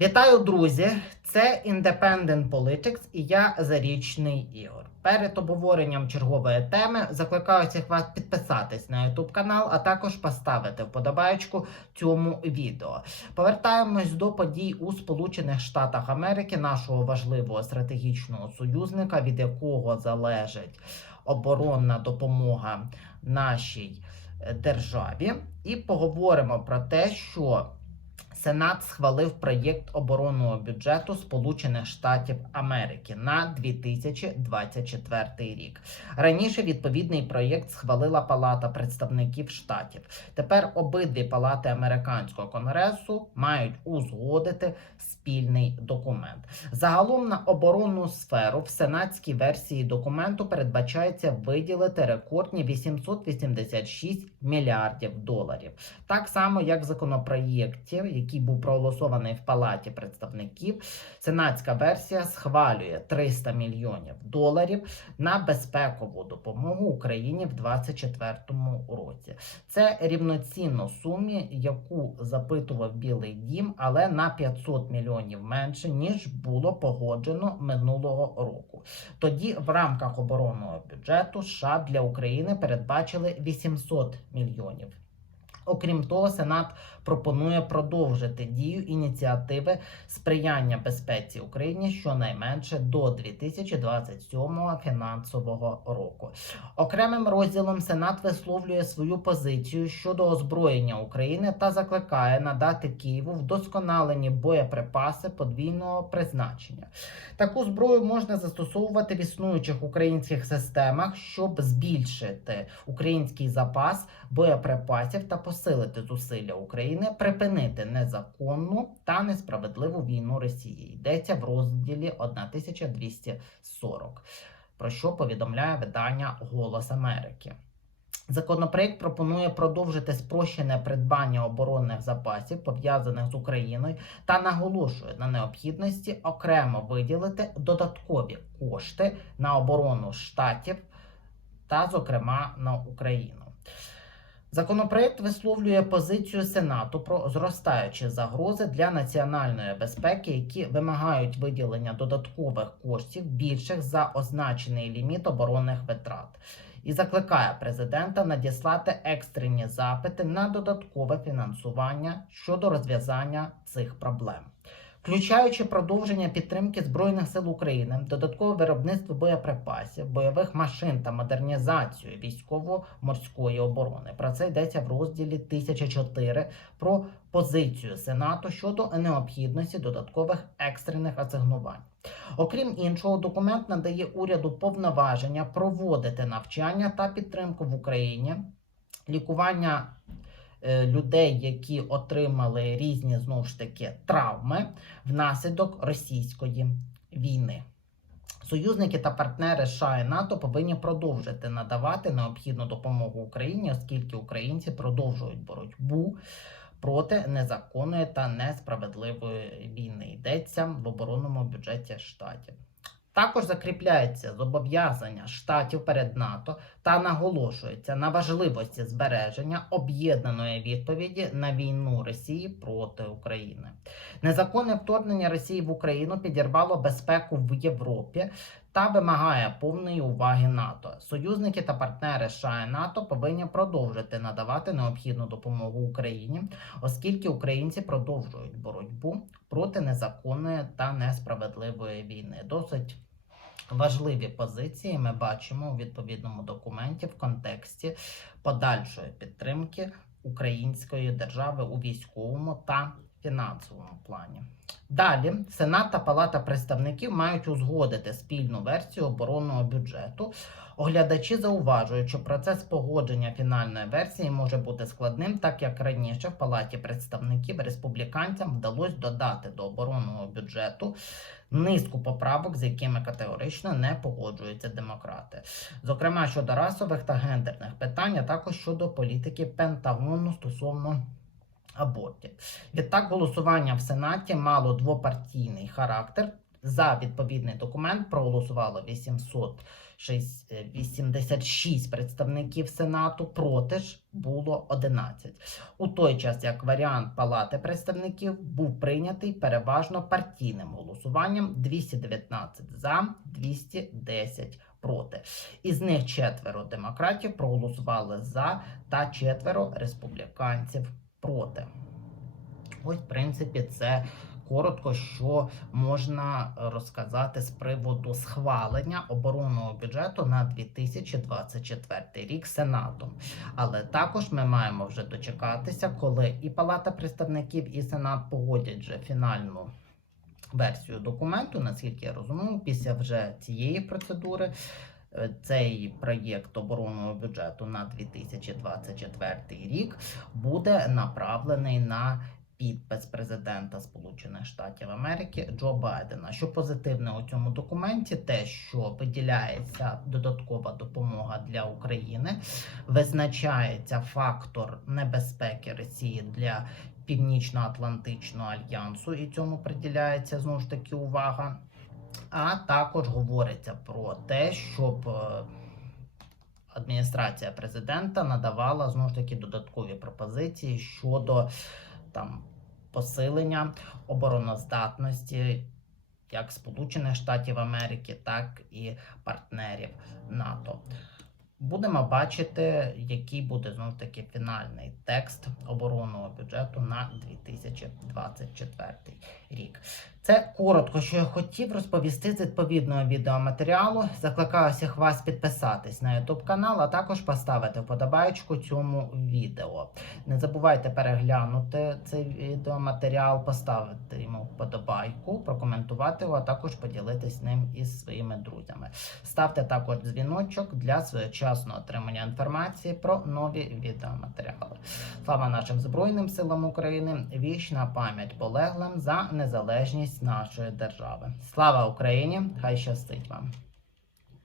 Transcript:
Вітаю, друзі! Це Independent Politics і я Зарічний Ігор. Перед обговоренням чергової теми закликаю всіх вас підписатись на YouTube канал, а також поставити вподобайку цьому відео. Повертаємось до подій у Сполучених Штатах Америки, нашого важливого стратегічного союзника, від якого залежить оборонна допомога нашій державі. І поговоримо про те, що Сенат схвалив проєкт оборонного бюджету Сполучених Штатів Америки на 2024 рік. Раніше відповідний проєкт схвалила Палата представників штатів. Тепер обидві палати американського конгресу мають узгодити спільний документ. Загалом на оборонну сферу в сенатській версії документу передбачається виділити рекордні 886 мільярдів доларів. Так само, як в законопроєкті, який був проголосований в Палаті представників, сенатська версія схвалює 300 мільйонів доларів на безпекову допомогу Україні в 2024 році. Це рівноцінно сумі, яку запитував Білий Дім, але на 500 мільйонів менше ніж було погоджено минулого року. Тоді в рамках оборонного бюджету США для України передбачили 800 мільйонів. Окрім того, Сенат пропонує продовжити дію ініціативи сприяння безпеці Україні щонайменше до 2027 фінансового року. Окремим розділом Сенат висловлює свою позицію щодо озброєння України та закликає надати Києву вдосконалені боєприпаси подвійного призначення. Таку зброю можна застосовувати в існуючих українських системах, щоб збільшити український запас боєприпасів та посилити зусилля України припинити незаконну та несправедливу війну Росії. Йдеться в розділі 1240, про що повідомляє видання Голос Америки. Законопроект пропонує продовжити спрощене придбання оборонних запасів, пов'язаних з Україною, та наголошує на необхідності окремо виділити додаткові кошти на оборону штатів та, зокрема, на Україну. Законопроект висловлює позицію Сенату про зростаючі загрози для національної безпеки, які вимагають виділення додаткових коштів більших за означений ліміт оборонних витрат, і закликає президента надіслати екстрені запити на додаткове фінансування щодо розв'язання цих проблем. Включаючи продовження підтримки Збройних сил України, додаткове виробництво боєприпасів, бойових машин та модернізацію військово-морської оборони. Про це йдеться в розділі 1004 про позицію Сенату щодо необхідності додаткових екстрених асигнувань. Окрім іншого, документ надає уряду повноваження проводити навчання та підтримку в Україні, лікування людей, які отримали різні знову ж таки травми внаслідок російської війни. Союзники та партнери США і НАТО повинні продовжити надавати необхідну допомогу Україні, оскільки українці продовжують боротьбу проти незаконної та несправедливої війни. Йдеться в оборонному бюджеті штатів. Також закріпляється зобов'язання штатів перед НАТО та наголошується на важливості збереження об'єднаної відповіді на війну Росії проти України. Незаконне вторгнення Росії в Україну підірвало безпеку в Європі та вимагає повної уваги НАТО. Союзники та партнери США і НАТО повинні продовжити надавати необхідну допомогу Україні, оскільки українці продовжують боротьбу проти незаконної та несправедливої війни. Досить важливі позиції ми бачимо у відповідному документі в контексті подальшої підтримки української держави у військовому та фінансовому плані. Далі Сенат та Палата представників мають узгодити спільну версію оборонного бюджету. Оглядачі зауважують, що процес погодження фінальної версії може бути складним, так як раніше в Палаті представників республіканцям вдалося додати до оборонного бюджету низку поправок, з якими категорично не погоджуються демократи. Зокрема, щодо расових та гендерних питань, а також щодо політики Пентагону стосовно абортів. Відтак, голосування в Сенаті мало двопартійний характер. За відповідний документ проголосувало 886 представників Сенату, проти ж було 11. У той час як варіант Палати представників був прийнятий переважно партійним голосуванням 219 за, 210 проти. Із них четверо демократів проголосували за та четверо республіканців проти. Ось, в принципі, це коротко, що можна розказати з приводу схвалення оборонного бюджету на 2024 рік Сенатом. Але також ми маємо вже дочекатися, коли і Палата представників, і Сенат погодять вже фінальну версію документу, наскільки я розумію, після вже цієї процедури. Цей проєкт оборонного бюджету на 2024 рік буде направлений на підпис президента Сполучених Штатів Америки Джо Байдена. Що позитивне у цьому документі, те, що виділяється додаткова допомога для України, визначається фактор небезпеки Росії для Північно-Атлантичного альянсу, і цьому приділяється знову ж таки увага. А також говориться про те, щоб е, адміністрація президента надавала знову ж таки додаткові пропозиції щодо там посилення обороноздатності як Сполучених Штатів Америки, так і партнерів НАТО. Будемо бачити, який буде знову ж таки фінальний текст оборонного бюджету на 2024 рік. Це коротко, що я хотів розповісти з відповідного відеоматеріалу. Закликаю всіх вас підписатись на YouTube канал, а також поставити вподобайку цьому відео. Не забувайте переглянути цей відеоматеріал, поставити йому вподобайку, прокоментувати його, а також поділитись ним із своїми друзями. Ставте також дзвіночок для своєчасного отримання інформації про нові відеоматеріали. Слава нашим Збройним силам України! Вічна пам'ять полеглим за незалежність нашої держави. Слава Україні! Хай щастить вам!